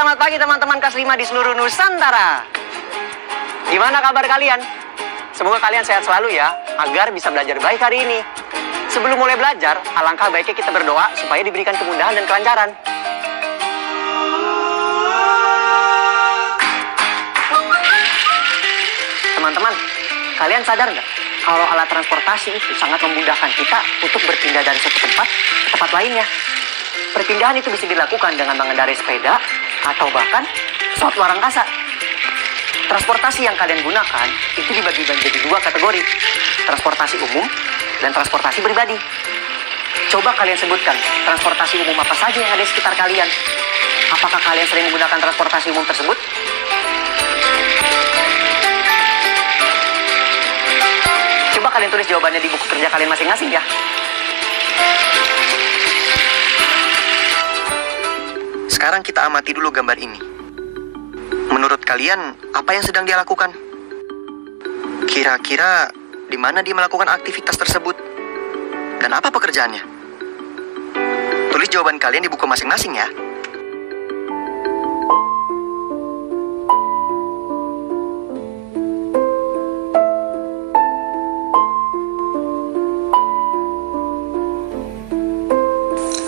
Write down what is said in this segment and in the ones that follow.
selamat pagi teman-teman kelas 5 di seluruh Nusantara. Gimana kabar kalian? Semoga kalian sehat selalu ya, agar bisa belajar baik hari ini. Sebelum mulai belajar, alangkah baiknya kita berdoa supaya diberikan kemudahan dan kelancaran. Teman-teman, kalian sadar nggak? Kalau alat transportasi itu sangat memudahkan kita untuk berpindah dari satu tempat ke tempat lainnya. Perpindahan itu bisa dilakukan dengan mengendarai sepeda atau bahkan pesawat luar angkasa. Transportasi yang kalian gunakan itu dibagi menjadi dua kategori, transportasi umum dan transportasi pribadi. Coba kalian sebutkan transportasi umum apa saja yang ada di sekitar kalian. Apakah kalian sering menggunakan transportasi umum tersebut? Coba kalian tulis jawabannya di buku kerja kalian masing-masing ya. Sekarang kita amati dulu gambar ini. Menurut kalian, apa yang sedang dia lakukan? Kira-kira di mana dia melakukan aktivitas tersebut? Dan apa pekerjaannya? Tulis jawaban kalian di buku masing-masing ya.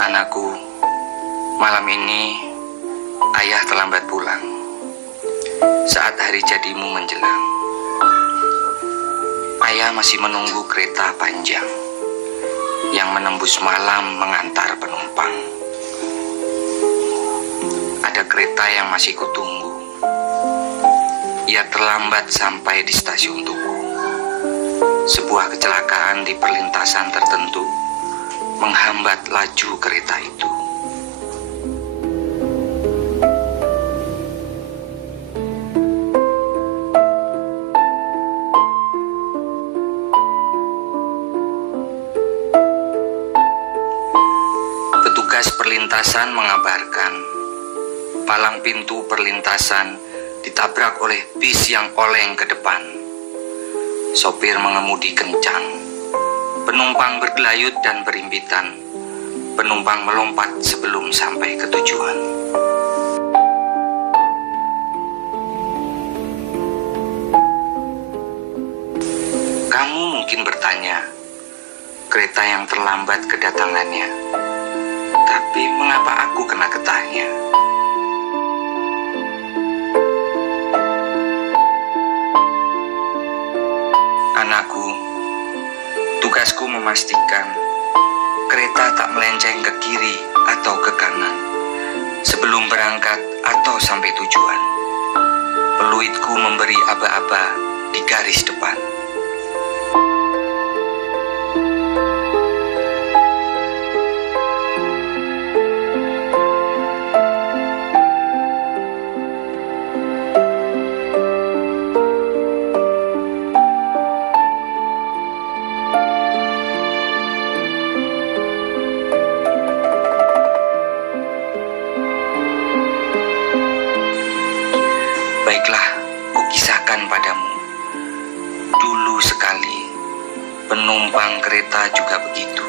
Anakku, malam ini ayah terlambat pulang saat hari jadimu menjelang. Ayah masih menunggu kereta panjang yang menembus malam mengantar penumpang. Ada kereta yang masih kutunggu. Ia terlambat sampai di stasiun Tugu. Sebuah kecelakaan di perlintasan tertentu menghambat laju kereta itu. Petugas perlintasan mengabarkan palang pintu perlintasan ditabrak oleh bis yang oleng ke depan. Sopir mengemudi kencang. Penumpang bergelayut dan berimpitan. Penumpang melompat sebelum sampai ke tujuan. Kamu mungkin bertanya, kereta yang terlambat kedatangannya. Tapi mengapa aku kena getahnya? Anakku, tugasku memastikan kereta tak melenceng ke kiri atau ke kanan sebelum berangkat atau sampai tujuan. Peluitku memberi aba-aba di garis depan. Baiklah, kukisahkan padamu. Dulu sekali, penumpang kereta juga begitu.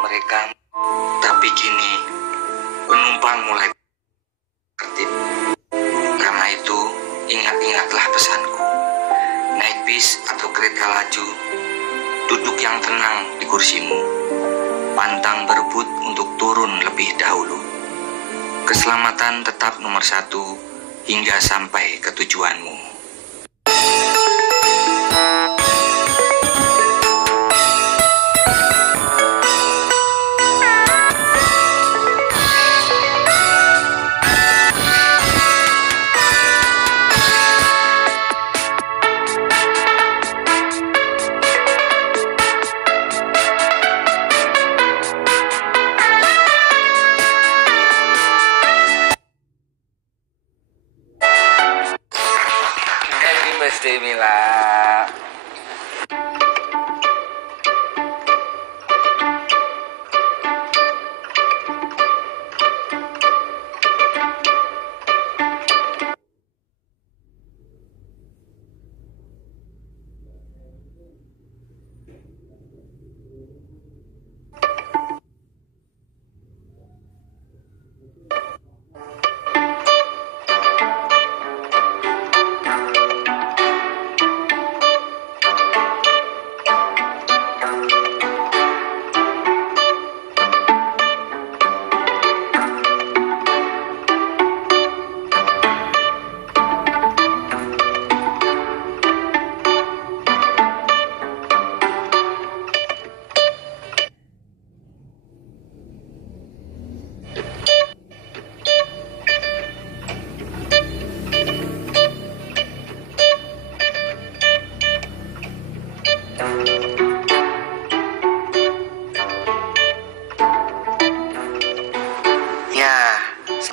Mereka, tapi kini penumpang mulai tertib. Karena itu, ingat-ingatlah pesanku. Naik bis atau kereta laju, duduk yang tenang di kursimu. Pantang berebut untuk turun lebih dahulu. Keselamatan tetap nomor 1 hingga sampai ke tujuanmu.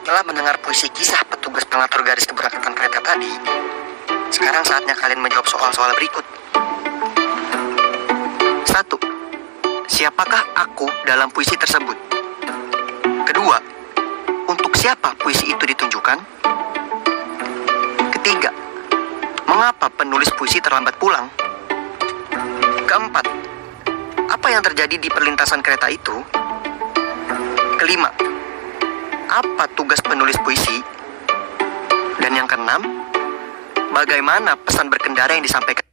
Setelah mendengar puisi kisah petugas pengatur garis keberangkatan kereta tadi, sekarang saatnya kalian menjawab soal-soal berikut. 1. Siapakah aku dalam puisi tersebut? Kedua, untuk siapa puisi itu ditunjukkan? Ketiga, mengapa penulis puisi terlambat pulang? Keempat, apa yang terjadi di perlintasan kereta itu? Kelima, apa tugas penulis puisi? Dan yang keenam, bagaimana pesan berkendara yang disampaikan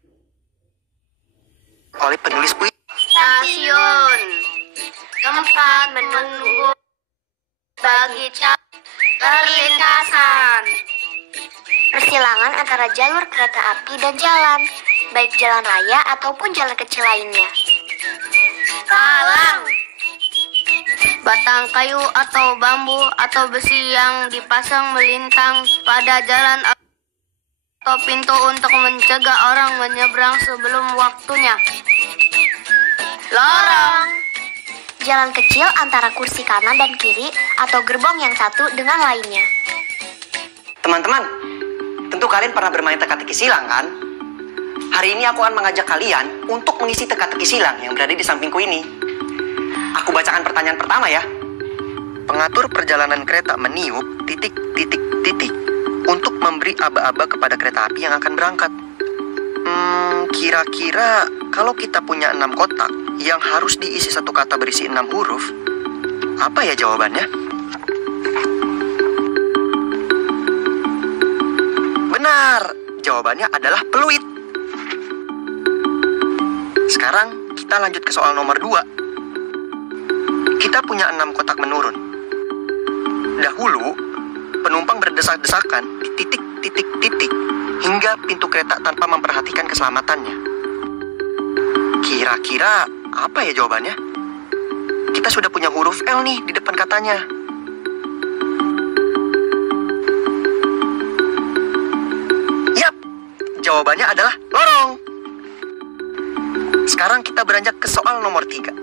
oleh penulis puisi? Stasiun, tempat menunggu bagi perlintasan. Persilangan antara jalur kereta api dan jalan, baik jalan raya ataupun jalan kecil lainnya. Palang, batang kayu atau bambu atau besi yang dipasang melintang pada jalan atau pintu untuk mencegah orang menyeberang sebelum waktunya. Lorong, jalan kecil antara kursi kanan dan kiri atau gerbong yang satu dengan lainnya. Teman-teman, tentu kalian pernah bermain teka-teki silang kan? Hari ini aku akan mengajak kalian untuk mengisi teka-teki silang yang berada di sampingku ini. Aku bacakan pertanyaan pertama ya. Pengatur perjalanan kereta meniup ... untuk memberi aba-aba kepada kereta api yang akan berangkat. Kira-kira kalau kita punya 6 kotak yang harus diisi satu kata berisi 6 huruf, apa ya jawabannya? Benar, jawabannya adalah peluit. Sekarang kita lanjut ke soal nomor 2. Kita punya 6 kotak menurun. Dahulu, penumpang berdesak-desakan di titik hingga pintu kereta tanpa memperhatikan keselamatannya. Kira-kira apa ya jawabannya? Kita sudah punya huruf L nih di depan katanya. Yap, jawabannya adalah lorong. Sekarang kita beranjak ke soal nomor 3.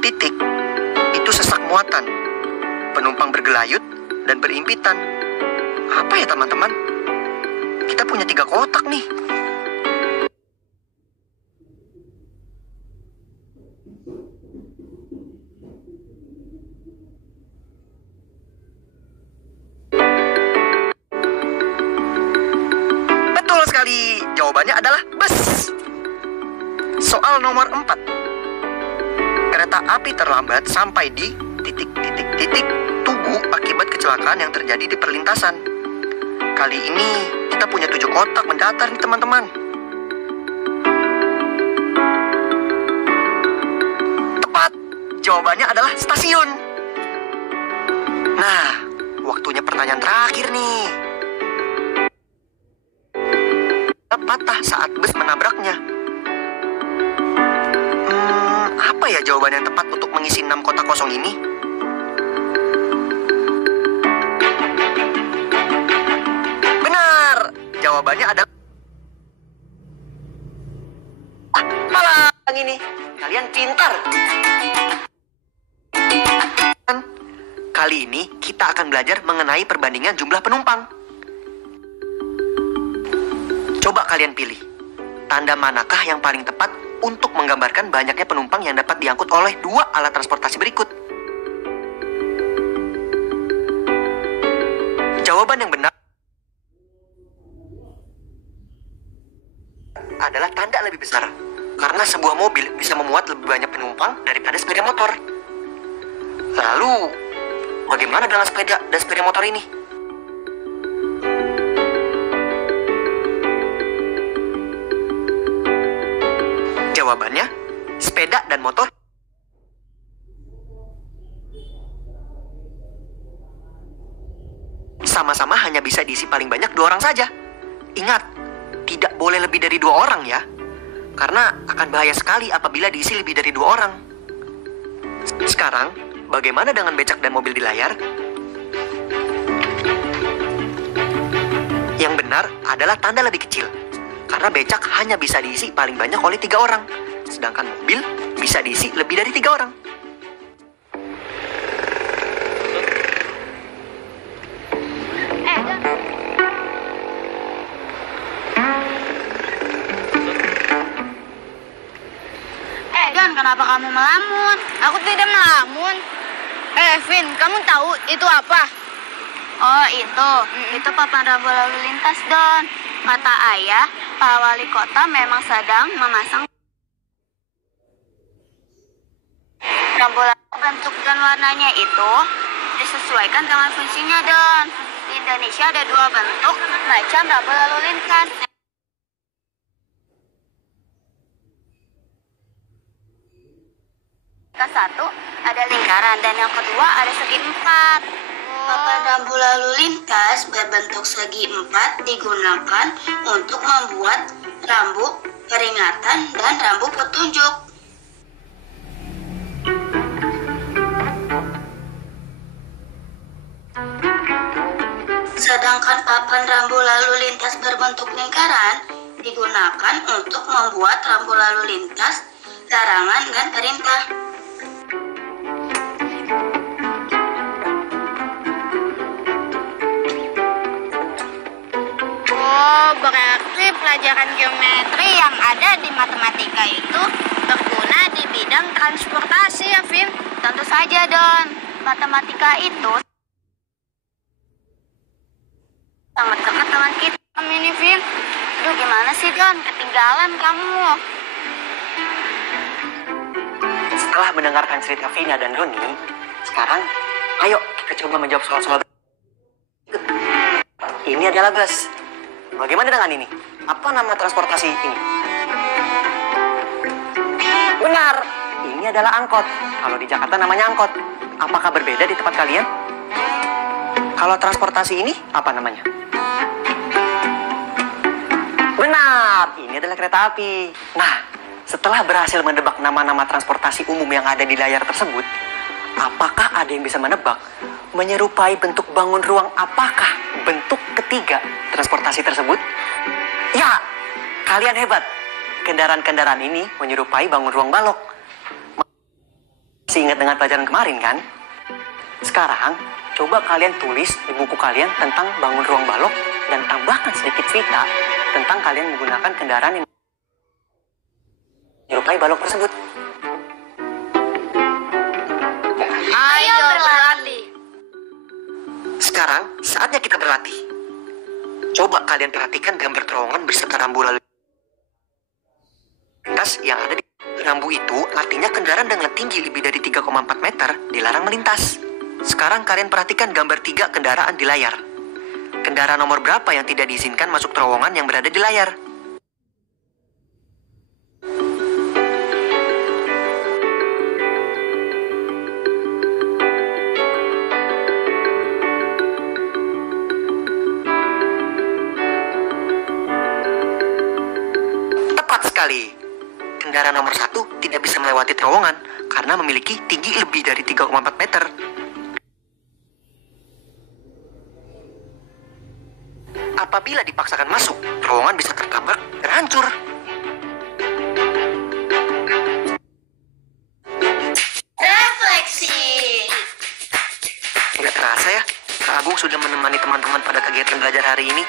Titik itu sesak muatan. Penumpang bergelayut dan berimpitan. Apa ya teman-teman? Kita punya 3 kotak nih. Betul sekali. Jawabannya adalah bus. Soal nomor 4. Kereta api terlambat sampai di Tugu akibat kecelakaan yang terjadi di perlintasan. Kali ini kita punya 7 kotak mendatar nih teman-teman. Tepat, jawabannya adalah stasiun. Nah, waktunya pertanyaan terakhir nih. Patah saat bus menabraknya. Apa ya jawaban yang tepat untuk mengisi 6 kotak kosong ini? Benar, jawabannya adalah palang ini. Kalian pintar. Kali ini kita akan belajar mengenai perbandingan jumlah penumpang. Coba kalian pilih, tanda manakah yang paling tepat untuk menggambarkan banyaknya penumpang yang dapat diangkut oleh 2 alat transportasi berikut? Jawaban yang benar adalah tanda lebih besar, karena sebuah mobil bisa memuat lebih banyak penumpang daripada sepeda motor. Lalu, bagaimana dengan sepeda dan sepeda motor ini? Jawabannya, sepeda dan motor sama-sama hanya bisa diisi paling banyak 2 orang saja. Ingat, tidak boleh lebih dari 2 orang ya. Karena akan bahaya sekali apabila diisi lebih dari 2 orang. Sekarang, bagaimana dengan becak dan mobil di layar? Yang benar adalah tanda lebih kecil. Karena becak hanya bisa diisi paling banyak oleh 3 orang. Sedangkan mobil bisa diisi lebih dari 3 orang. John, kenapa kamu melamun? Aku tidak melamun. Vin, kamu tahu itu apa? Oh, itu papan rambu lalu lintas, Don. Kata ayah, Pak Wali Kota memang sedang memasang rambu lalu. Bentuk dan warnanya itu disesuaikan dengan fungsinya, Don. Di Indonesia ada 2 bentuk macam rambu lalu lintas. Yang satu ada lingkaran dan yang kedua ada segi 4. Papan rambu lalu lintas berbentuk segi 4 digunakan untuk membuat rambu peringatan dan rambu petunjuk. Sedangkan papan rambu lalu lintas berbentuk lingkaran digunakan untuk membuat rambu lalu lintas, larangan, dan perintah. Berarti pelajaran geometri yang ada di matematika itu berguna di bidang transportasi ya, Vin? Tentu saja, Don. Matematika itu sangat dekat dengan kita, ini, Vin. Aduh, gimana sih, Don? Ketinggalan kamu. Setelah mendengarkan cerita Vina dan Doni, sekarang ayo kita coba menjawab soal-soal berikut. Ini adalah bus. Bagaimana dengan ini? Apa nama transportasi ini? Benar, ini adalah angkot. Kalau di Jakarta namanya angkot. Apakah berbeda di tempat kalian? Kalau transportasi ini, apa namanya? Benar, ini adalah kereta api. Nah, setelah berhasil menebak nama-nama transportasi umum yang ada di layar tersebut, apakah ada yang bisa menebak menyerupai bentuk bangun ruang apakah bentuk ketiga transportasi tersebut? Ya, kalian hebat. Kendaraan-kendaraan ini menyerupai bangun ruang balok. Masih ingat dengan pelajaran kemarin kan? Sekarang, coba kalian tulis di buku kalian tentang bangun ruang balok dan tambahkan sedikit cerita tentang kalian menggunakan kendaraan yang menyerupai balok tersebut. Ayo berlatih. Sekarang saatnya kita berlatih. Coba kalian perhatikan gambar terowongan beserta rambu lalu lintas yang ada di rambu itu. Artinya kendaraan dengan tinggi lebih dari 3,4 meter dilarang melintas. Sekarang kalian perhatikan gambar 3 kendaraan di layar. Kendaraan nomor berapa yang tidak diizinkan masuk terowongan yang berada di layar? Sekali. Kendaraan nomor 1 tidak bisa melewati terowongan karena memiliki tinggi lebih dari 3,4 meter. Apabila dipaksakan masuk, terowongan bisa tertabrak dan hancur. Refleksi. Tidak terasa ya, Kak Agung sudah menemani teman-teman pada kegiatan belajar hari ini.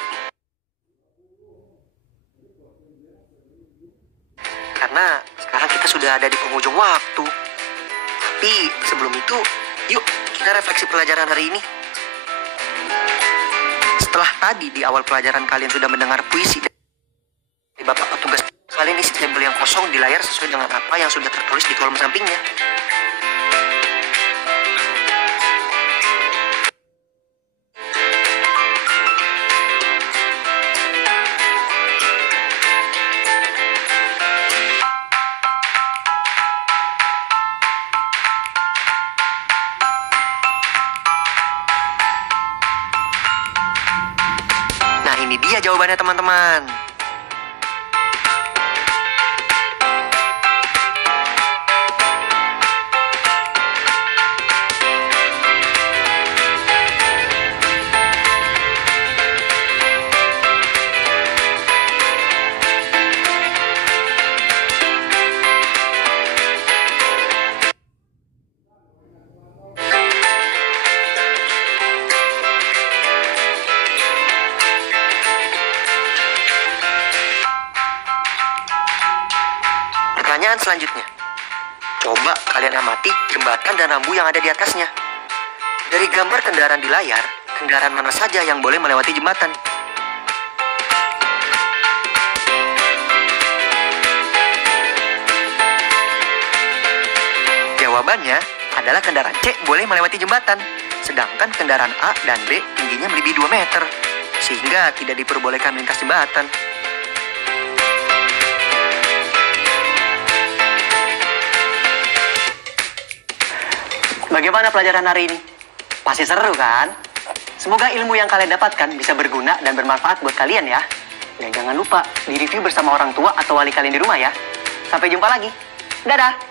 Karena sekarang kita sudah ada di penghujung waktu. Tapi sebelum itu, yuk kita refleksi pelajaran hari ini. Setelah tadi di awal pelajaran kalian sudah mendengar puisi dari Bapak petugas, kalian isi tabel yang kosong di layar sesuai dengan apa yang sudah tertulis di kolom sampingnya. Ini dia jawabannya teman-teman. Pertanyaan selanjutnya. Coba kalian amati jembatan dan rambu yang ada di atasnya. Dari gambar kendaraan di layar, kendaraan mana saja yang boleh melewati jembatan? Jawabannya adalah kendaraan C boleh melewati jembatan, sedangkan kendaraan A dan B tingginya melebihi 2 meter, sehingga tidak diperbolehkan melintas jembatan. Bagaimana pelajaran hari ini? Pasti seru kan? Semoga ilmu yang kalian dapatkan bisa berguna dan bermanfaat buat kalian ya. Dan jangan lupa di-review bersama orang tua atau wali kalian di rumah ya. Sampai jumpa lagi. Dadah!